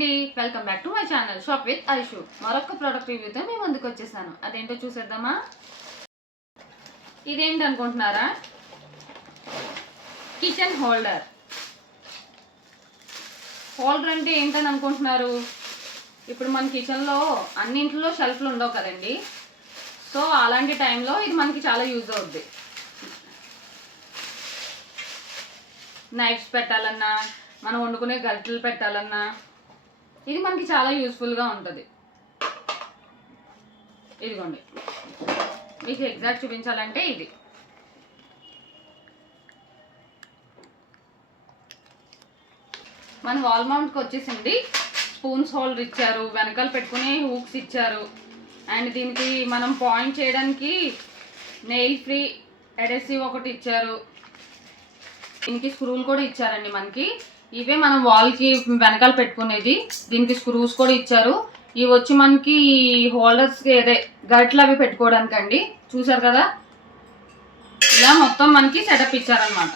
అండి, welcome back to my channel shop with Aishu. మరొక product రివ్యూతో మీ ముందుకు వచ్చేసాను. అదేంటో చూసేద్దామా. ఇదేంటి అనుకుంటున్నారా? Kitchen holder. హోల్డర్ అంటే ఏంటని అనుకుంటున్నారు? ఇప్పుడు మన కిచెన్లో అన్నింటిలో షెల్ఫ్లు ఉండవు కదండి. సో అలాంటి టైంలో ఇది మనకి చాలా యూజ్ అవుద్ది. నైఫ్స్ పెట్టాలన్నా, మనం వండుకునే గరిటెలు పెట్టాలన్నా ఇది మనకి చాలా యూస్ఫుల్గా ఉంటుంది. ఇదిగోండి, మీకు ఎగ్జాక్ట్ చూపించాలంటే ఇది మన వాల్ మౌంట్కి వచ్చేసింది. స్పూన్స్ హోల్డర్ ఇచ్చారు, వెనకాల పెట్టుకునే హూక్స్ ఇచ్చారు, అండ్ దీనికి మనం పాయింట్ చేయడానికి నెయిల్ ఫ్రీ అడెసివ్ ఒకటి ఇచ్చారు. దీనికి స్క్రూలు కూడా ఇచ్చారండి మనకి. ఇవే మనం వాల్కి వెనకాల పెట్టుకునేది. దీనికి స్క్రూస్ కూడా ఇచ్చారు. ఇవి వచ్చి మనకి హోల్డర్స్కి అదే గరిటలు అవి పెట్టుకోవడానికి అండి. చూసారు కదా, ఇలా మొత్తం మనకి సెటప్ ఇచ్చారనమాట.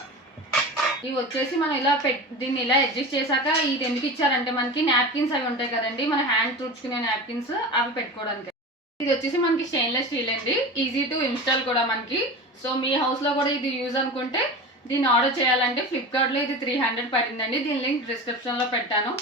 ఇవి వచ్చేసి మనం ఇలా దీన్ని ఇలా అడ్జస్ట్ చేశాక ఇది ఎందుకు ఇచ్చారంటే మనకి నాప్కిన్స్ అవి ఉంటాయి కదండి, మన హ్యాండ్ తుడుచుకునే నాప్కిన్స్ అవి పెట్టుకోవడానికి. ఇది వచ్చేసి మనకి స్టెయిన్లెస్ స్టీల్ అండి, ఈజీ టు ఇన్స్టాల్ కూడా మనకి. సో మీ హౌస్లో కూడా ఇది యూజ్ అనుకుంటే దీన్ని ఆర్డర్ చేయాలంటే ఫ్లిప్కార్ట్లో ఇది 300 పడిందండి. దీని లింక్ డిస్క్రిప్షన్లో పెట్టాను.